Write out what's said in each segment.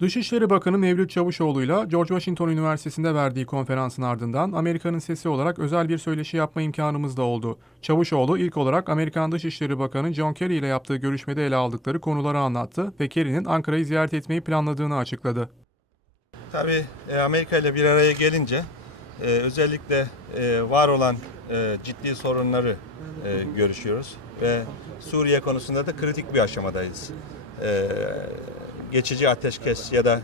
Dışişleri Bakanı Mevlüt Çavuşoğlu ile George Washington Üniversitesi'nde verdiği konferansın ardından Amerika'nın sesi olarak özel bir söyleşi yapma imkanımız da oldu. Çavuşoğlu ilk olarak Amerikan Dışişleri Bakanı John Kerry ile yaptığı görüşmede ele aldıkları konuları anlattı ve Kerry'nin Ankara'yı ziyaret etmeyi planladığını açıkladı. Tabii e, Amerika ile bir araya gelince e, özellikle e, var olan ciddi sorunları görüşüyoruz ve Suriye konusunda da kritik bir aşamadayız. Geçici ateşkes ya da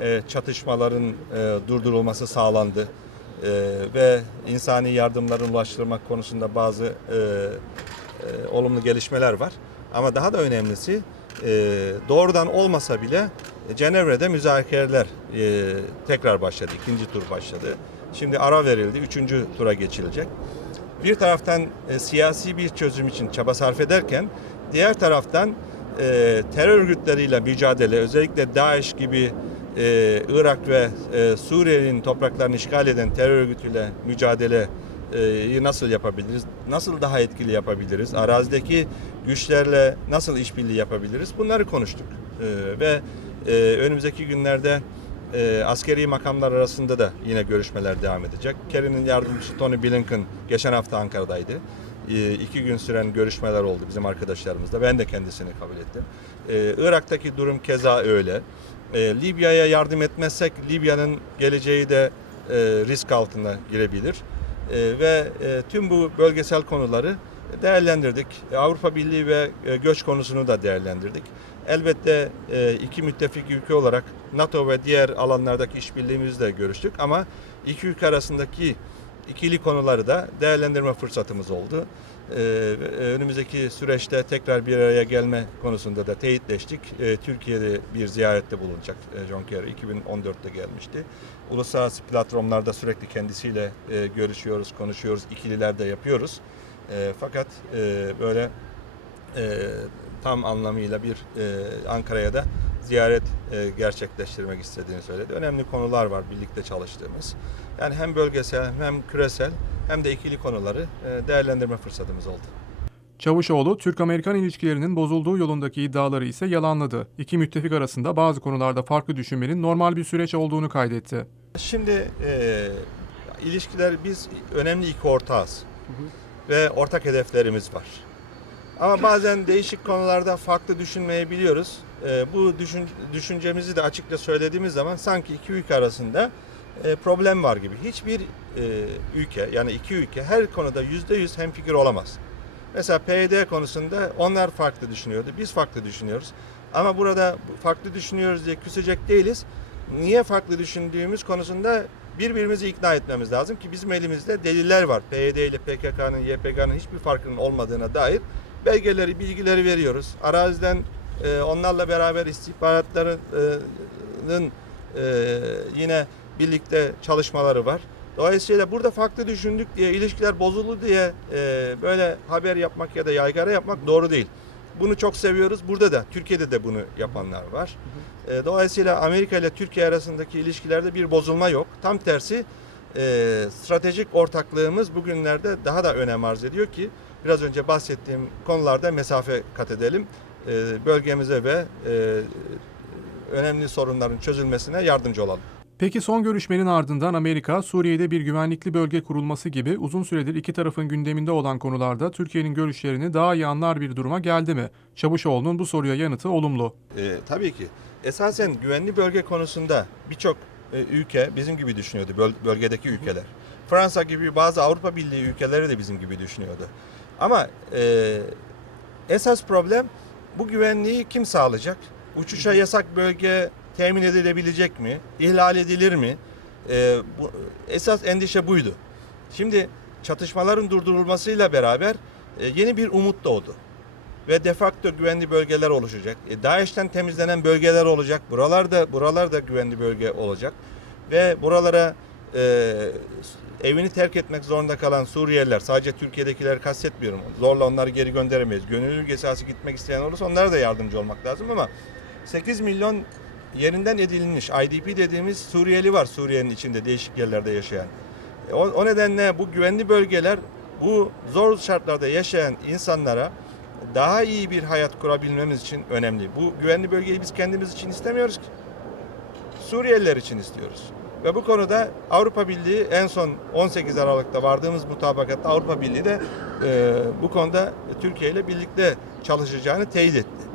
e, çatışmaların e, durdurulması sağlandı E, ve insani yardımların ulaştırmak konusunda bazı e, e, olumlu gelişmeler var. Ama daha da önemlisi e, doğrudan olmasa bile Cenevre'de müzakereler e, tekrar başladı. ikinci tur başladı. Şimdi ara verildi. Üçüncü tura geçilecek. Bir taraftan e, siyasi bir çözüm için çaba sarf ederken diğer taraftan e, terör örgütleriyle mücadele özellikle DAEŞ gibi e, Irak ve e, Suriye'nin topraklarını işgal eden terör örgütüyle mücadeleyi nasıl yapabiliriz? Nasıl daha etkili yapabiliriz? Arazideki güçlerle nasıl işbirliği yapabiliriz? Bunları konuştuk. E, ve e, önümüzdeki günlerde e, askeri makamlar arasında da yine görüşmeler devam edecek. Kerry'nin yardımcısı Tony Blinken geçen hafta Ankara'daydı. E, iki gün süren görüşmeler oldu bizim arkadaşlarımızla. Ben de kendisini kabul ettim. E, Irak'taki durum keza öyle. E, Libya'ya yardım etmezsek Libya'nın geleceği de risk altına girebilir. Ve tüm bu bölgesel konuları değerlendirdik. Avrupa Birliği ve göç konusunu da değerlendirdik. Elbette iki müttefik ülke olarak NATO ve diğer alanlardaki işbirliğimizle görüştük ama iki ülke arasındaki ikili konuları da değerlendirme fırsatımız oldu. E, ve önümüzdeki süreçte tekrar bir araya gelme konusunda da teyitleştik. E, Türkiye'de bir ziyarette bulunacak e, John Kerry 2014'te gelmişti. Uluslararası platformlarda sürekli kendisiyle e, görüşüyoruz, konuşuyoruz, ikililer de yapıyoruz. E, fakat e, böyle e, tam anlamıyla bir e, Ankara'ya da ziyaret e, gerçekleştirmek istediğini söyledi. Önemli konular var birlikte çalıştığımız. Yani hem bölgesel hem küresel hem de ikili konuları e, değerlendirme fırsatımız oldu. Çavuşoğlu, Türk-Amerikan ilişkilerinin bozulduğu yolundaki iddiaları ise yalanladı. İki müttefik arasında bazı konularda farklı düşünmenin normal bir süreç olduğunu kaydetti. Şimdi e, ilişkiler biz önemli iki ortağız ve ortak hedeflerimiz var. Ama bazen değişik konularda farklı düşünmeyebiliyoruz. E, bu düşün, düşüncemizi de açıkça söylediğimiz zaman sanki iki ülke arasında e, problem var gibi. Hiçbir e, ülke yani iki ülke her konuda yüzde yüz hemfikir olamaz. Mesela PYD konusunda onlar farklı düşünüyordu, biz farklı düşünüyoruz. Ama burada farklı düşünüyoruz diye küsecek değiliz. Niye farklı düşündüğümüz konusunda birbirimizi ikna etmemiz lazım ki bizim elimizde deliller var. PYD ile PKK'nın, YPG'nin hiçbir farkının olmadığına dair belgeleri, bilgileri veriyoruz. Araziden e, onlarla beraber istihbaratlarının e, yine birlikte çalışmaları var. Dolayısıyla burada farklı düşündük diye, ilişkiler bozuldu diye e, böyle haber yapmak ya da yaygara yapmak doğru değil. Bunu çok seviyoruz. Burada da, Türkiye'de de bunu yapanlar var. E, dolayısıyla Amerika ile Türkiye arasındaki ilişkilerde bir bozulma yok. Tam tersi e, stratejik ortaklığımız bugünlerde daha da önem arz ediyor ki biraz önce bahsettiğim konularda mesafe kat edelim. E, bölgemize ve e, önemli sorunların çözülmesine yardımcı olalım. Peki son görüşmenin ardından Amerika, Suriye'de bir güvenlikli bölge kurulması gibi uzun süredir iki tarafın gündeminde olan konularda Türkiye'nin görüşlerini daha iyi anlar bir duruma geldi mi? Çavuşoğlu'nun bu soruya yanıtı olumlu. E, tabii ki. Esasen güvenli bölge konusunda birçok e, ülke bizim gibi düşünüyordu, böl- bölgedeki ülkeler. Fransa gibi bazı Avrupa Birliği ülkeleri de bizim gibi düşünüyordu. Ama e, esas problem bu güvenliği kim sağlayacak? Uçuşa yasak bölge temin edilebilecek mi? İhlal edilir mi? E, bu, esas endişe buydu. Şimdi çatışmaların durdurulmasıyla beraber e, yeni bir umut doğdu ve de facto güvenli bölgeler oluşacak. E, DAEŞ'ten temizlenen bölgeler olacak. Buralarda buralarda güvenli bölge olacak ve buralara e, evini terk etmek zorunda kalan Suriyeliler, sadece Türkiye'dekileri kastetmiyorum. Zorla onları geri gönderemeyiz. Gönüllülük esası gitmek isteyen olursa onlara da yardımcı olmak lazım ama 8 milyon yerinden edilmiş IDP dediğimiz Suriyeli var Suriye'nin içinde değişik yerlerde yaşayan. E, O, o nedenle bu güvenli bölgeler bu zor şartlarda yaşayan insanlara daha iyi bir hayat kurabilmemiz için önemli. Bu güvenli bölgeyi biz kendimiz için istemiyoruz ki. Suriyeliler için istiyoruz. Ve bu konuda Avrupa Birliği en son 18 Aralık'ta vardığımız mutabakatta Avrupa Birliği de e, bu konuda Türkiye ile birlikte çalışacağını teyit etti.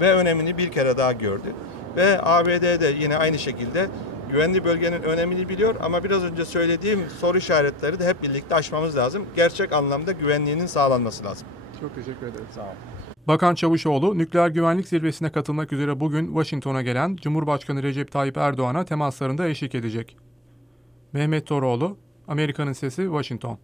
Ve önemini bir kere daha gördü. Ve ABD de yine aynı şekilde güvenli bölgenin önemini biliyor ama biraz önce söylediğim soru işaretleri de hep birlikte aşmamız lazım. Gerçek anlamda güvenliğinin sağlanması lazım. Çok teşekkür ederim. Sağ olun. Bakan Çavuşoğlu, nükleer güvenlik zirvesine katılmak üzere bugün Washington'a gelen Cumhurbaşkanı Recep Tayyip Erdoğan'a temaslarında eşlik edecek. Mehmet Toroğlu, Amerika'nın Sesi, Washington.